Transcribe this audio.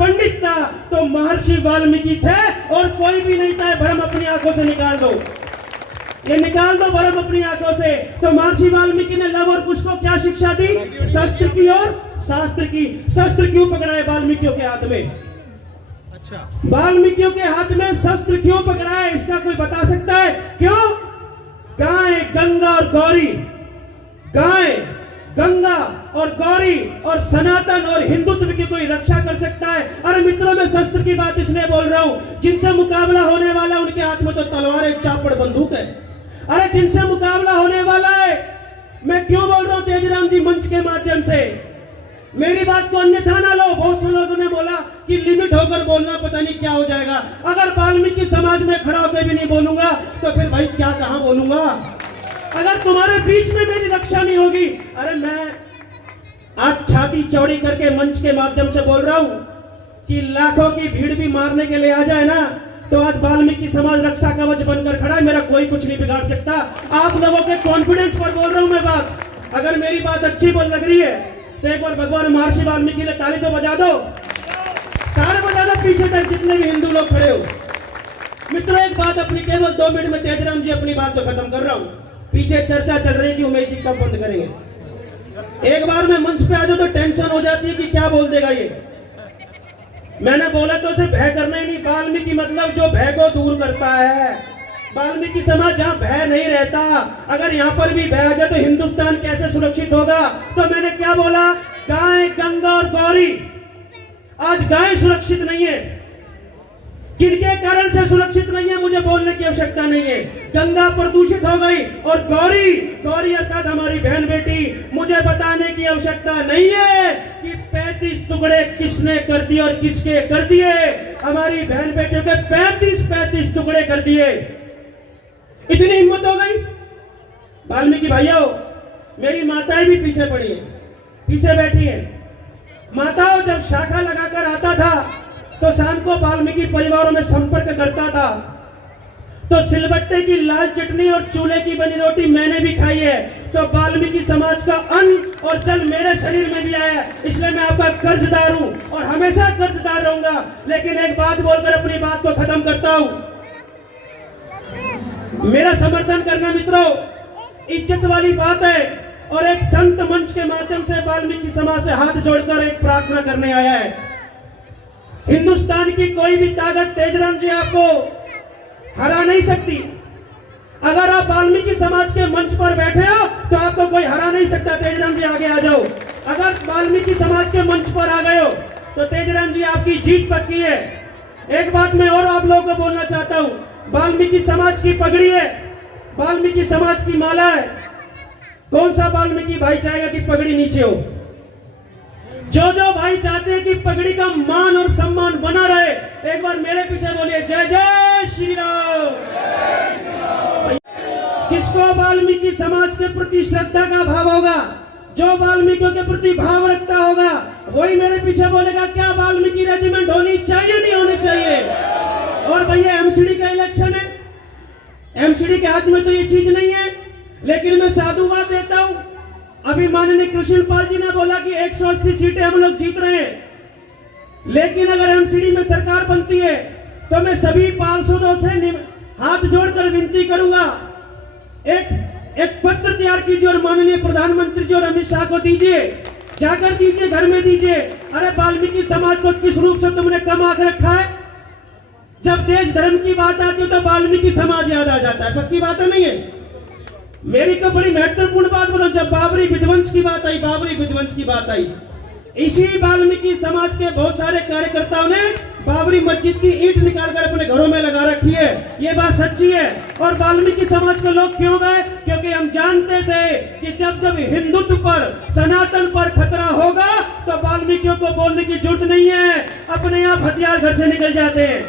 पंडित था तो महर्षि वाल्मीकि थे, और कोई भी नहीं था। भ्रम अपनी आंखों से निकाल दो, ये निकाल दो भ्रम अपनी आंखों से। तो महर्षि वाल्मीकि ने लव और कुश को क्या शिक्षा दी? शस्त्र की और शास्त्र की। शस्त्र क्यों पकड़ा है वाल्मीकियों के हाथ में? अच्छा, वाल्मीकियों के हाथ में शस्त्र क्यों पकड़ा है, इसका कोई बता सकता है? क्यों? गाय, गंगा और गौरी, गाय, गंगा और गौरी और सनातन और हिंदुत्व की कोई रक्षा कर सकता है? अरे मित्रों, मैं शस्त्र की बात इसलिए बोल रहा हूं, जिनसे मुकाबला होने वाला उनके हाथ में तो तलवार है, चापड़ बंदूक है। अरे जिनसे मुकाबला होने वाला है, मैं क्यों बोल रहा हूं तेजराम जी मंच के माध्यम से, मेरी बात को अन्यथा ना लो। बहुत से लोगों ने बोला कि लिमिट होकर बोलना, पता नहीं क्या हो जाएगा। अगर वाल्मीकि समाज में खड़ा होकर भी नहीं बोलूंगा तो फिर भाई क्या कहां बोलूंगा? अगर तुम्हारे बीच में मेरी रक्षा नहीं होगी, अरे मैं आज छाती चौड़ी करके मंच के माध्यम से बोल रहा हूं कि लाखों की भीड़ भी मारने के लिए आ जाए ना, तो आज वाल्मीकि समाज रक्षा कवच बनकर खड़ा है, मेरा कोई कुछ नहीं बिगाड़ सकता। आप लोगों के कॉन्फिडेंस पर बोल रहा हूं मैं बात। अगर मेरी बात अच्छी बोल लग रही है तो एक बार भगवान महर्षि वाल्मीकि ने ताली तो बजा दो, सारे बजा दो, पीछे तक जितने भी हिंदू लोग खड़े हो। मित्रों, एक बात अपनी केवल 2 मिनट में तेजराम जी अपनी बात को खत्म कर रहा हूं। पीछे चर्चा चल रही है कि उमेश जी कब बंद करेंगे। एक बार मैं मंच पे आ जाऊं तो टेंशन हो जाती है कि क्या बोल देगा ये। मैंने बोला तो उसे भय करना ही नहीं। वाल्मीकि मतलब जो भय को दूर करता है। वाल्मीकि समाज जहां भय नहीं रहता, अगर यहां पर भी भय आ गया तो हिंदुस्तान कैसे सुरक्षित होगा? तो मैंने क्या बोला? गाय, गंगा और गौरी। आज गाय सुरक्षित नहीं है, किनके कारण से सुरक्षित नहीं है मुझे बोलने की आवश्यकता नहीं है। गंगा प्रदूषित हो गई, और गौरी, गौरी अर्थात हमारी बहन बेटी, मुझे बताने की आवश्यकता नहीं है कि 35 टुकड़े किसने कर दिए और किसके कर दिए। हमारी बहन बेटियों के 35 टुकड़े कर दिए। इतनी हिम्मत हो गई? वाल्मीकि भाइयों, मेरी माताएं भी पीछे पड़ी है, पीछे बैठी है। माताओं जब शाखा लगाकर आता था तो शाम को वाल्मीकि परिवारों में संपर्क करता था, तो सिलबट्टे की लाल चटनी और चूल्हे की बनी रोटी मैंने भी खाई है। तो वाल्मीकि समाज का अन्न और जल मेरे शरीर में भी आया, इसलिए मैं आपका कर्जदार हूं और हमेशा कर्जदार रहूंगा। लेकिन एक बात बोलकर अपनी बात को खत्म करता हूं। मेरा समर्थन करना मित्रों इज्जत वाली बात है, और एक संत मंच के माध्यम से वाल्मीकि समाज से हाथ जोड़कर एक प्रार्थना करने आया है। हिंदुस्तान की कोई भी ताकत तेजराम जी आपको हरा नहीं सकती। अगर आप वाल्मीकि समाज के मंच पर बैठे हो तो आपको कोई हरा नहीं सकता। तेजराम जी आगे आ जाओ। अगर वाल्मीकि समाज के मंच पर आ गए हो तो तेजराम जी आपकी जीत पक्की है। एक बात मैं और आप लोगों को बोलना चाहता हूं, वाल्मीकि समाज की पगड़ी है, वाल्मीकि समाज की माला है। कौन सा वाल्मीकि भाई चाहेगा कि पगड़ी नीचे हो? जो भाई चाहते हैं कि पगड़ी का मान और सम्मान बना रहे, एक बार मेरे पीछे बोलिए जय जय श्री राम। जिसको वाल्मीकि समाज के प्रति श्रद्धा का भाव होगा, जो वाल्मीकियों के प्रति भाव रखता होगा, वही मेरे पीछे बोलेगा क्या वाल्मीकि रेजिमेंट होनी चाहिए, नहीं होनी चाहिए। और भैया एमसीडी का इलेक्शन है, एमसीडी के हाथ में तो ये चीज नहीं है, लेकिन मैं साधुवाद देता हूं। अभी माननीय कृष्ण पाल जी ने बोला कि 180 सीटें हम लोग जीत रहे हैं, लेकिन अगर एमसीडी में सरकार बनती है तो मैं सभी पार्षदों से हाथ जोड़कर विनती करूंगा, एक पत्र तैयार कीजिए और माननीय प्रधानमंत्री जी और अमित शाह को दीजिए, जाकर दीजिए, घर में दीजिए। अरे वाल्मीकि समाज को किस रूप से तुमने कम आंक रखा है? जब देश धर्म की बात आती है तो वाल्मीकि समाज याद आ जाता है। पक्की बात है नहीं है? मेरी तो बड़ी महत्वपूर्ण बात बोलो, जब बाबरी विध्वंस की बात आई, बाबरी विध्वंस की बात आई, इसी वाल्मीकि समाज के बहुत सारे कार्यकर्ताओं ने बाबरी मस्जिद की ईंट निकालकर अपने घरों में लगा रखी है। ये बात सच्ची है। और वाल्मीकि समाज के लोग क्यों गए? क्योंकि हम जानते थे कि जब जब हिंदुत्व पर, सनातन पर खतरा होगा तो वाल्मीकियों को बोलने की जरूरत नहीं है, अपने आप हथियार घर से निकल जाते हैं।